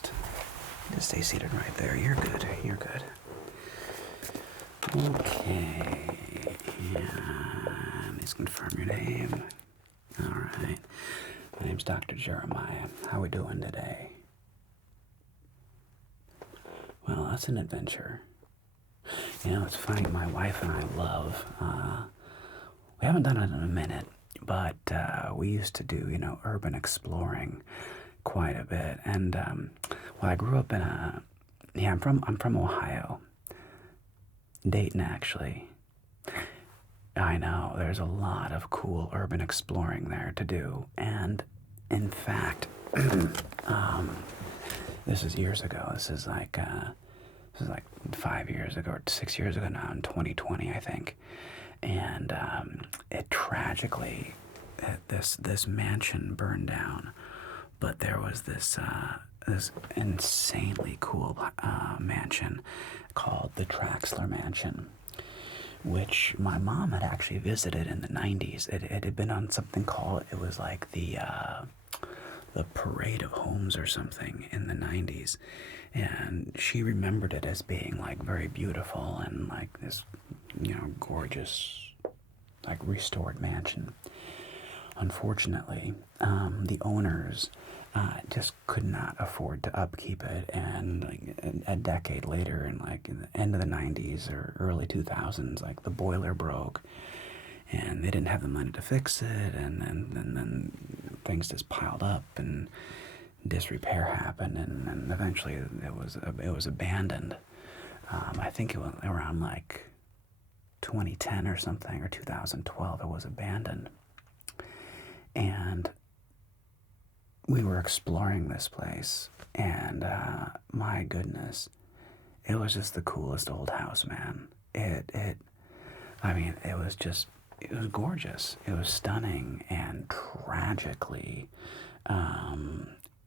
just stay seated right there. You're good. You're good. Okay. And let's confirm your name. All right. My name's Dr. Jeremiah. How we doing today? Well, that's an adventure. You know, it's funny. My wife and I love. We haven't done it in a minute, but we used to do, urban exploring quite a bit. And well, I grew up in I'm from Ohio, Dayton actually. I know there's a lot of cool urban exploring there to do, and in fact, this is years ago. This is like 5 years ago or 6 years ago now, in 2020, I think. And it tragically, this mansion burned down, but there was this insanely cool mansion called the Traxler Mansion, which my mom had actually visited in the 90s. It had been on something called, it was like the Parade of Homes or something in the 90s. And she remembered it as being like very beautiful and like this, gorgeous, like restored mansion. Unfortunately, the owners just could not afford to upkeep it, and like a decade later, in the end of the 90s or early 2000s, like the boiler broke, and they didn't have the money to fix it, and then things just piled up, and disrepair happened, and eventually it was abandoned. I think it was around like 2010 or something, or 2012. It was abandoned, and we were exploring this place, and my goodness, it was just the coolest old house, man. It was gorgeous. It was stunning, and tragically,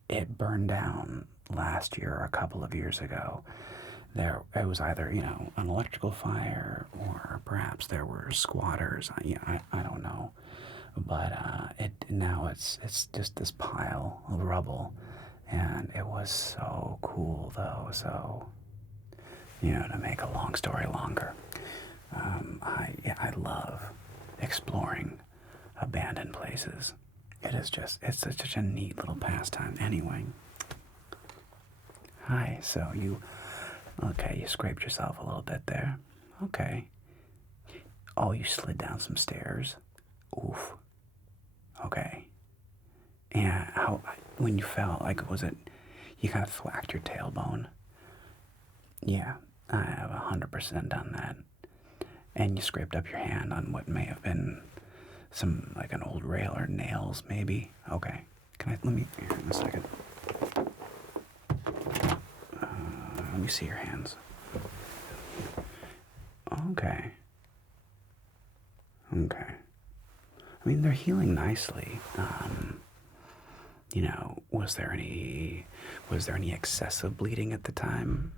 it burned down last year or a couple of years ago. It was either, an electrical fire, or perhaps there were squatters. I don't know. But now it's just this pile of rubble, and it was so cool though. So, to make a long story longer, I love exploring abandoned places. It's such a neat little pastime. Anyway, hi. So you scraped yourself a little bit there. Okay. Oh, you slid down some stairs. Oof. Okay. Yeah, when you fell, was it, you kind of thwacked your tailbone? Yeah, I have 100% done that. And you scraped up your hand on what may have been like an old rail or nails, maybe? Okay. Let me, here, in a second. Let me see your hands. Okay. Okay. I mean, they're healing nicely. Was there any excessive bleeding at the time?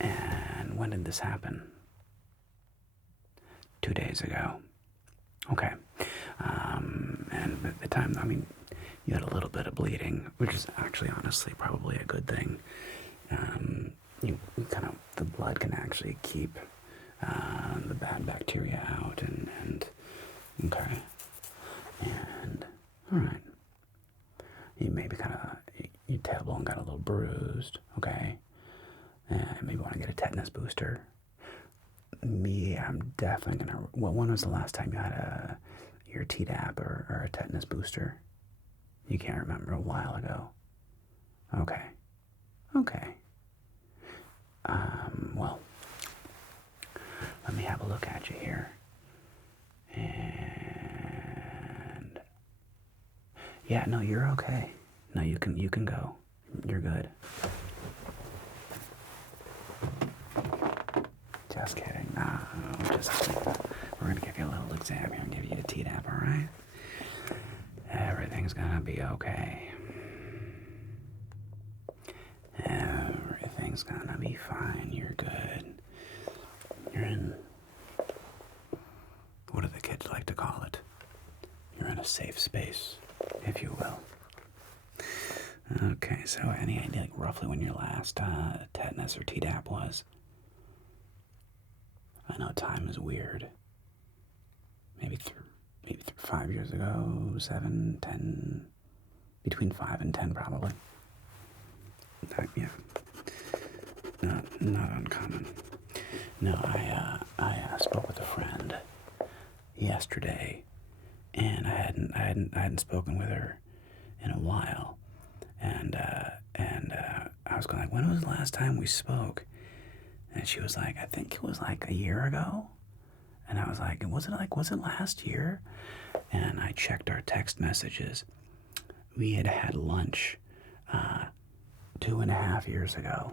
And when did this happen? 2 days ago. Okay. And at the time, you had a little bit of bleeding, which is actually, honestly, probably a good thing. The blood can actually keep the bad bacteria out, and okay. And all right, you maybe your tailbone got a little bruised, okay, and maybe want to get a tetanus booster. Me, I'm definitely gonna. Well, when was the last time you had your Tdap or a tetanus booster? You can't remember. A while ago. Okay. Well, let me have a look at you here. And yeah, no, you're okay. No, you can go. You're good. Just kidding. No, we're gonna give you a little exam here and give you a Tdap, all right? Everything's gonna be okay. Everything's gonna be fine. You're good. You're in, what do the kids like to call it? You're in a safe space, if you will. Okay, so any idea, like, roughly when your last tetanus or Tdap was? I know time is weird. Maybe 5 years ago, 7, 10, between 5 and 10 probably. Yeah, not uncommon. No, I spoke with a friend yesterday, and I hadn't spoken with her in a while, and I was going like, when was the last time we spoke? And she was like, I think it was like a year ago. And I was like, was it last year? And I checked our text messages. We had lunch 2.5 years ago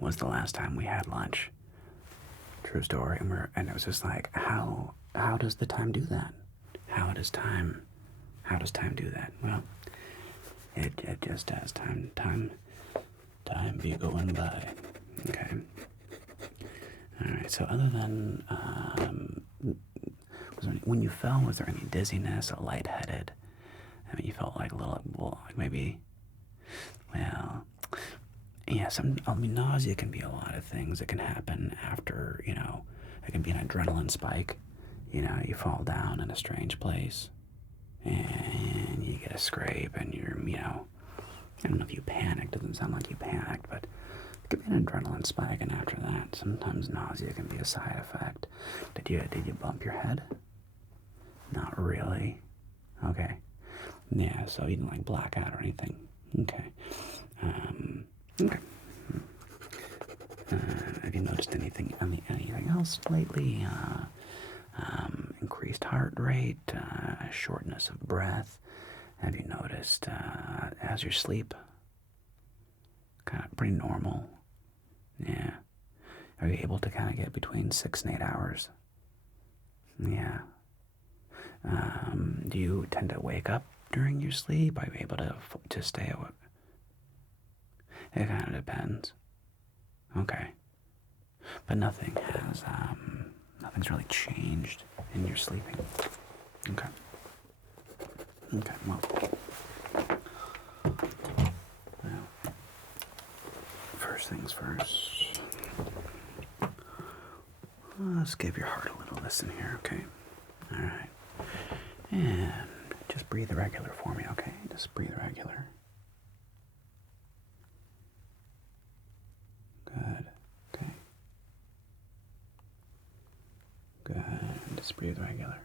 was the last time we had lunch. True story. And it was just like, how does the time do that? How does time do that? Well, it just has time be going by. Okay. All right. So other than when you fell, was there any dizziness or lightheaded? I mean, you felt like a little, well, like maybe, well, yeah. Nausea can be a lot of things that can happen after, it can be an adrenaline spike. You fall down in a strange place, and you get a scrape, and you're, I don't know if you panicked. It doesn't sound like you panicked, but it could be an adrenaline spike, and after that, sometimes nausea can be a side effect. Did you bump your head? Not really. Okay. Yeah, so you didn't like black out or anything. Okay. Okay. Have you noticed anything else lately? Increased heart rate, shortness of breath. Have you noticed, how's your sleep? Kind of pretty normal. Yeah. Are you able to kind of get between 6 and 8 hours? Yeah. Do you tend to wake up during your sleep? Are you able to stay awake? It kind of depends. Okay. But nothing's really changed in your sleeping. Okay. Okay, well, first things first. Let's give your heart a little listen here, okay? Alright. And just breathe regular for me, okay? Just breathe regular. Good. Okay. Good. Just breathe regular.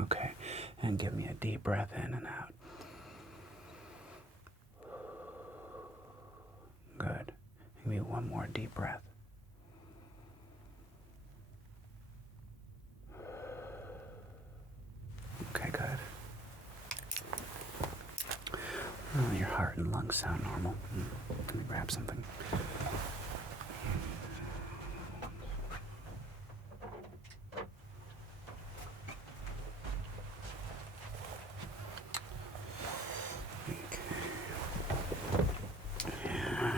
Okay. And give me a deep breath in and out. Good. Give me one more deep breath. Okay, good. Oh, your heart and lungs sound normal. Let me grab something.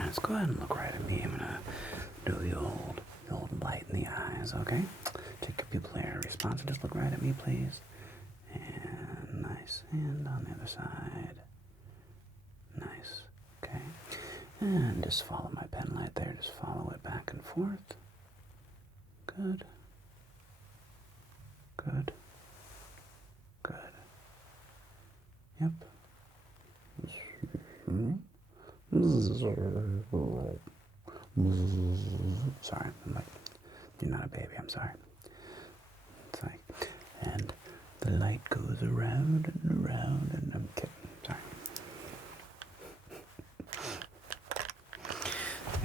Let's go ahead and look right at me. I'm gonna do the old light in the eyes, okay? Take your pupillary response and just look right at me, please. And nice. And on the other side. Nice. Okay. And just follow my pen light there. Just follow it back and forth. Good. Good. Good. Yep. Sorry, I'm like, you're not a baby, I'm sorry. It's like, and the light goes around and around, and I'm kidding, sorry.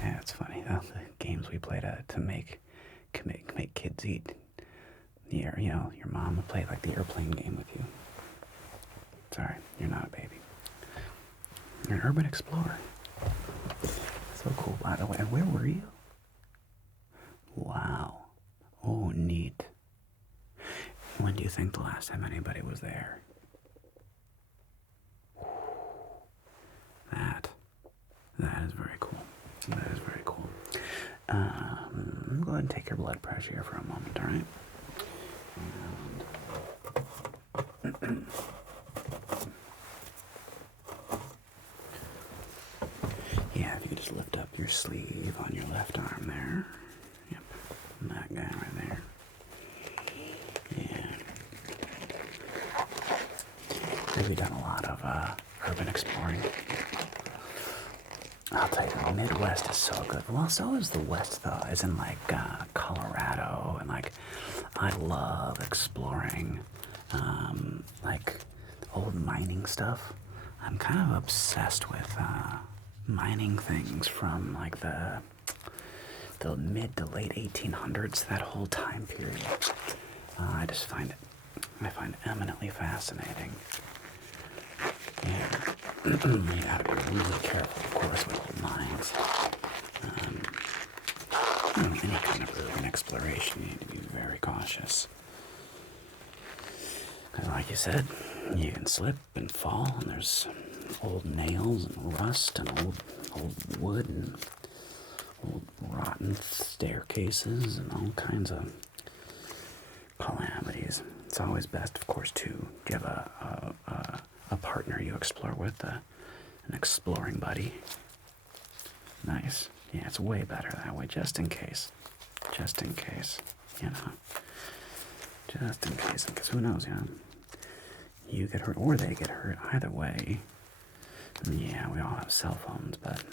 Yeah, it's funny, the games we play to make kids eat. Your mom will play like the airplane game with you. Sorry, you're not a baby. You're an urban explorer. So cool, by the way. And where were you? Wow. Oh, neat. When do you think the last time anybody was there? That is very cool. That is very cool. Go ahead and take your blood pressure here for a moment, all right? just lift up your sleeve on your left arm there. Yep, that guy right there. Yeah. We've done a lot of urban exploring. I'll tell you, the Midwest is so good. Well, so is the West, though, as in, like, Colorado, and, like, I love exploring, like, old mining stuff. I'm kind of obsessed with, mining things from, like, the mid to late 1800s, that whole time period. I find it eminently fascinating. Yeah. You gotta be really careful, of course, with old mines. Any kind of urban exploration, you need to be very cautious. Because like you said, you can slip and fall, and there's old nails and rust and old wood and old rotten staircases and all kinds of calamities. It's always best, of course, to give a partner you explore with, an exploring buddy. Nice. Yeah, it's way better that way, just in case. Just in case, you know. Just in case, because who knows, you know. You get hurt or they get hurt. Either way, yeah, we all have cell phones, but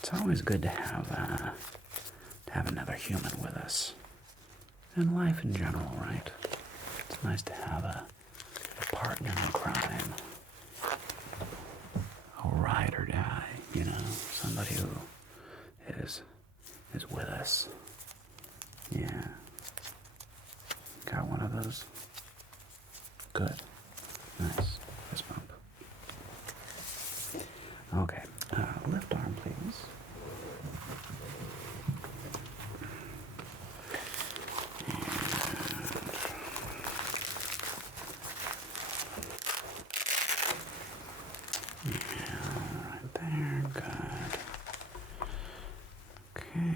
it's always good to have another human with us. And life in general, right? It's nice to have a partner in crime. A ride or die, you know, somebody who is with us. Yeah. Got one of those? Good. Nice. Fist bump. Okay. Left arm, please.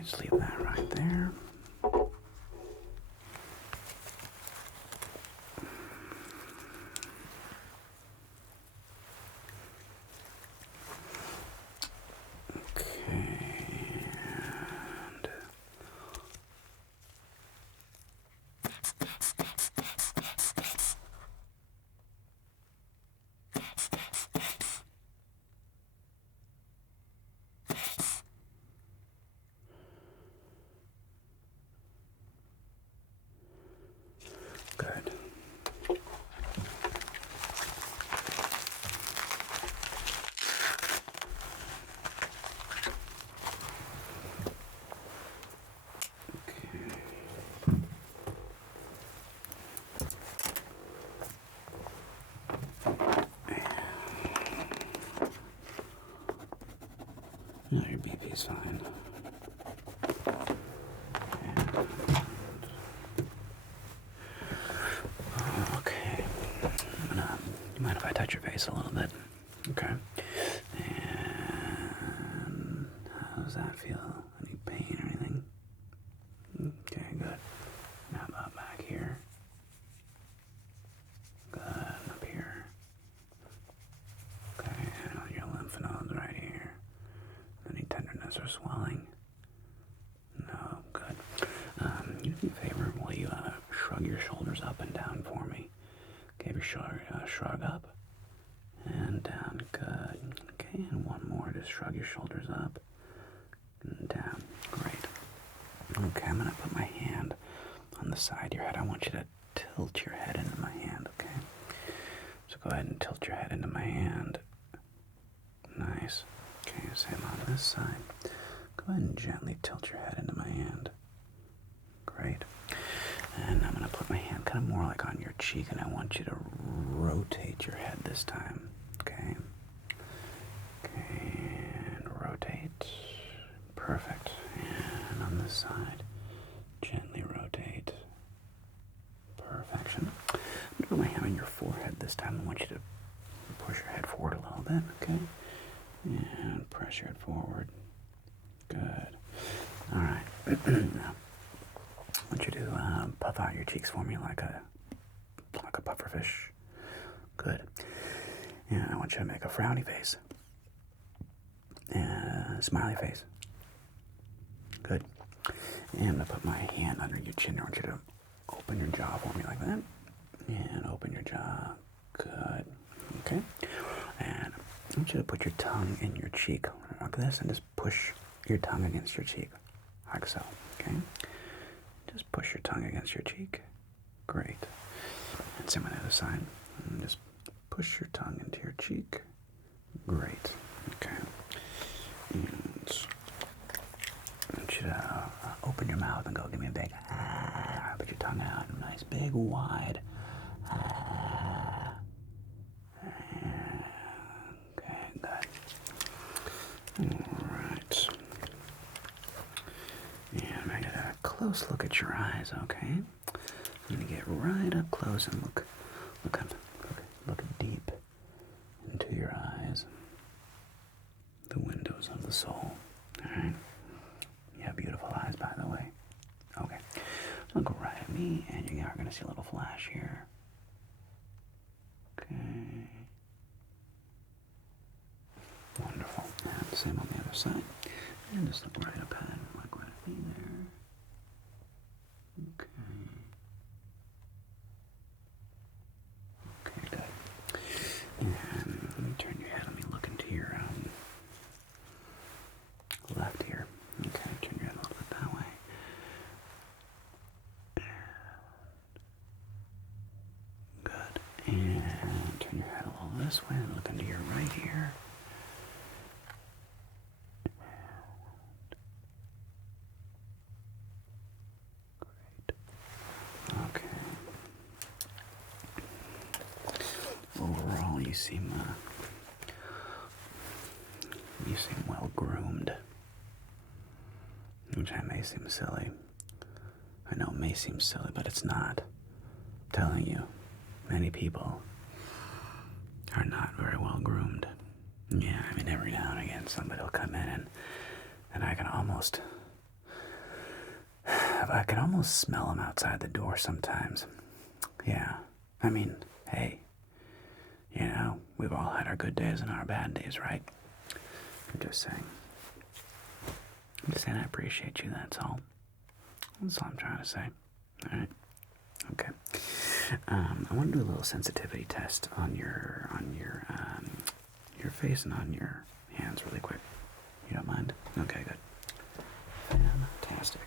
Just leave that right there. Good. No, your BP is fine. Okay. You mind if I touch your face a little bit? Okay. And how does that feel? Any pain or anything? Okay, good. Now about back here. Good. Up here. Okay, and on your lymph nodes right here. Any tenderness or swelling? No, good. You do me a favor, will you shrug your shoulders up and down for me? Give your shoulder shrug up and down. Good. Okay, and one more. Just shrug your shoulders up and down. Great. Okay, I'm gonna put my hand on the side of your head. I want you to tilt your head into my hand. Okay. So go ahead and tilt your head into my hand. Nice. Okay, same on this side. Go ahead and gently tilt your head into my hand. Great. And I'm going to put my hand kind of more like on your cheek, and I want you to rotate your head this time. Okay. Okay, and rotate. Perfect. And on this side, gently rotate. Perfection. I'm going to put my hand on your forehead this time. I want you to push your head forward a little bit, okay? And press your head forward. Good. All right. Now, I want you to puff out your cheeks for me like a pufferfish. Good. And I want you to make a frowny face. And Smiley face. Good. And I'm going to put my hand under your chin. I want you to open your jaw for me like that. And open your jaw. Good. Okay. And I want you to put your tongue in your cheek like this and just push your tongue against your cheek. Like so. Okay. Just push your tongue against your cheek. Great. And same on the other side. And just push your tongue into your cheek. Great. Okay. And I want you to open your mouth and go give me a big ah. Put your tongue out. Nice, big, wide. Ah. Okay, good. Alright. And I get a close look at your eyes, okay? I'm going to get right up close and look deep into your eyes. The windows of the soul. Alright? You have beautiful eyes, by the way. Okay. Look right at me, and you are going to see a little flash here. Okay. Wonderful. And the same on the other side. And just look right up at it, like right at me there. Okay. Okay, good. And let me turn your head. Let me look into your left ear. Okay, turn your head a little bit that way. Good. And turn your head a little this way and look into your right ear. Great. Okay. Overall, you seem well groomed. Which I may seem silly. I know it may seem silly, but it's not. I'm telling you, many people are not very well groomed. Yeah, I mean, every now and again somebody will come in and I can almost smell them outside the door sometimes. Yeah, I mean, hey, you know, we've all had our good days and our bad days, right? I'm just saying I appreciate you, that's all. That's all I'm trying to say. Alright? Okay. I want to do a little sensitivity test on your face and on your hands really quick. You don't mind? Okay, good. Fantastic.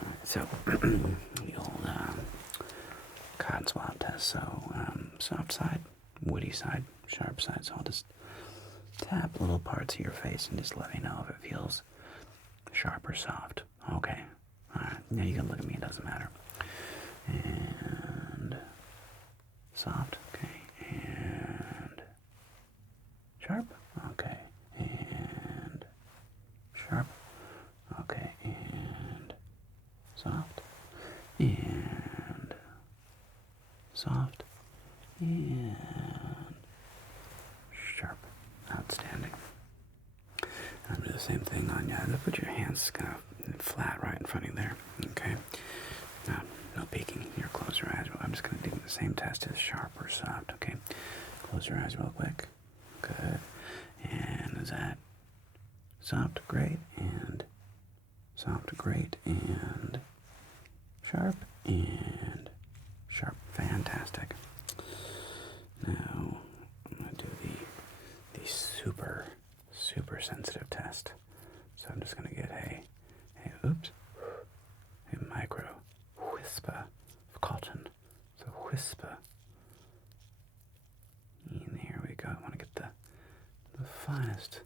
Alright, so the old cotton swab test. So soft side, woody side, sharp side. So I'll just tap little parts of your face and just let me know if it feels sharp or soft. Okay. Alright. Now you can look at me, it doesn't matter. And soft. Okay. And sharp. Okay. And sharp. Okay. And soft. And soft. And sharp. Outstanding. I'll do the same thing on you. Put your hands kind of flat right in front of you there. Okay. Now, no peeking. Here, close your eyes. I'm just going to do the same test as sharp or soft. Okay. Close your eyes real quick. Good. And is that soft? Great. And soft? Great. And sharp? And sharp. Fantastic. Now, I'm going to do the super sensitive test. So I'm just going to get a micro whisper of cotton. So whisper. And here we go. I want to get the finest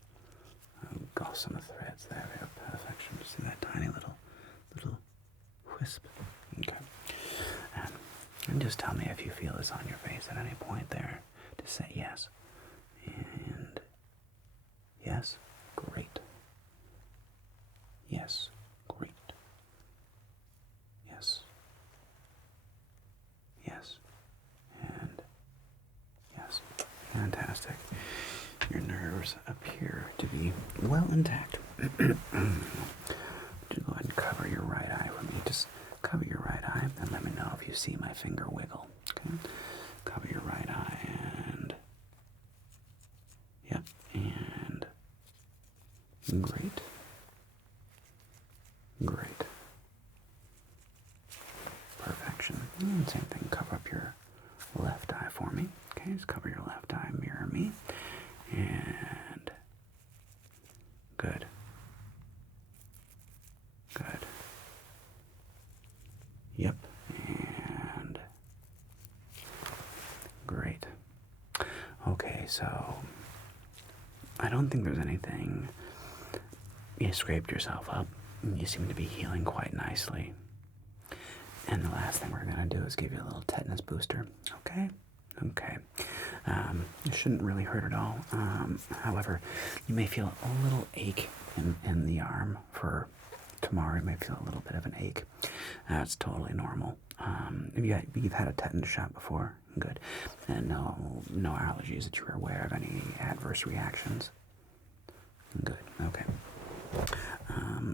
gossamer threads. There we go. Perfection. See that tiny little wisp. Okay. And just tell me if you feel this on your face at any point there. Just say yes. And yes. Great. Yes. Great. Yes. Yes. And yes. Fantastic. Your nerves appear to be well intact. Would you go ahead and cover your right eye for me? Just cover your right eye and let me know if you see my finger wiggle. Okay? Cover your right eye and... Yep. And same thing. Cover up your left eye for me. Okay, just cover your left eye, mirror me. And good. Good. Yep. And great. Okay, so I don't think there's anything. You scraped yourself up. You seem to be healing quite nicely. And the last thing we're going to do is give you a little tetanus booster. Okay? Okay. It shouldn't really hurt at all. However, you may feel a little ache in the arm for tomorrow. You may feel a little bit of an ache. That's totally normal. You've had a tetanus shot before? Good. And no allergies that you're aware of, any adverse reactions? Good. Okay.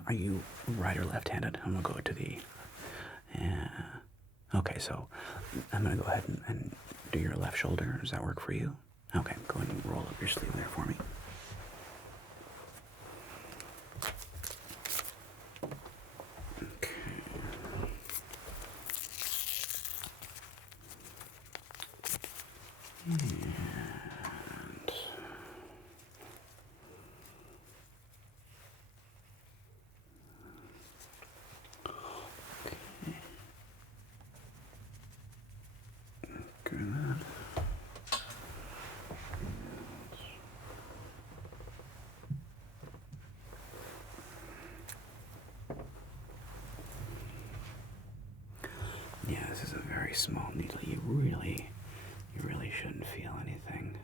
Are you right or left-handed? I'm going to go to the... okay, so I'm going to go ahead and do your left shoulder. Does that work for you? Okay, go ahead and roll up your sleeve there for me. Okay. And... Good. Yeah, this is a very small needle. You really shouldn't feel anything.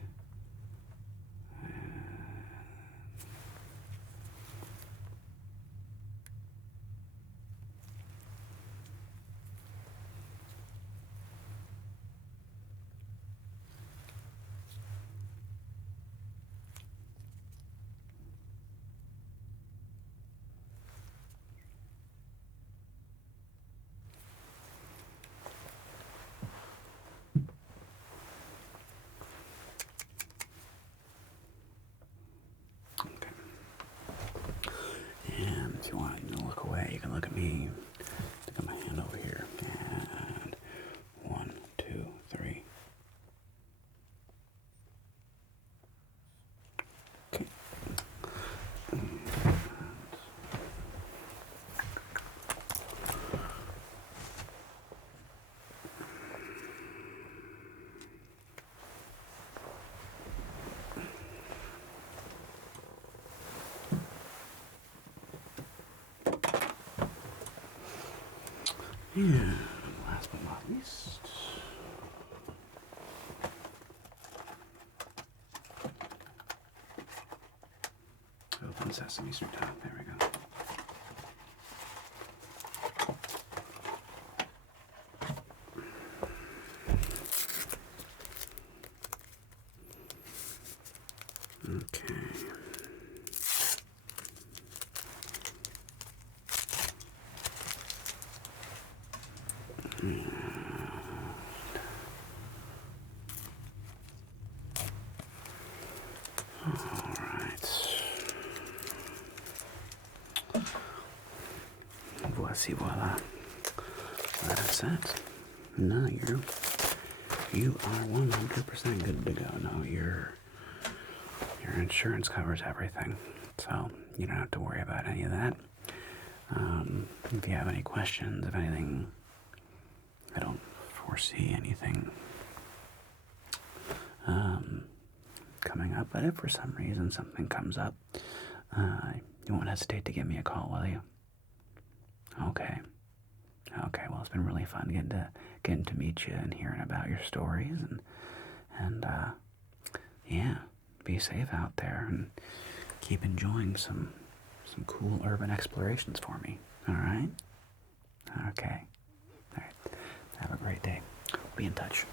And if you want to look away, you can look at me. Stick my hand over here. And 1, 2, 3. Okay. And last but not least, open Sesame Street. There we go. Okay. Voici, voila. That's it. No, you are 100% good to go. No, your insurance covers everything, so you don't have to worry about any of that. If you have any questions, if anything, I don't foresee anything coming up, but if for some reason something comes up, you won't hesitate to give me a call, will you? Okay. Okay, well, it's been really fun getting to meet you and hearing about your stories, and yeah, be safe out there and keep enjoying some cool urban explorations for me. All right? Okay. All right. Have a great day. Be in touch.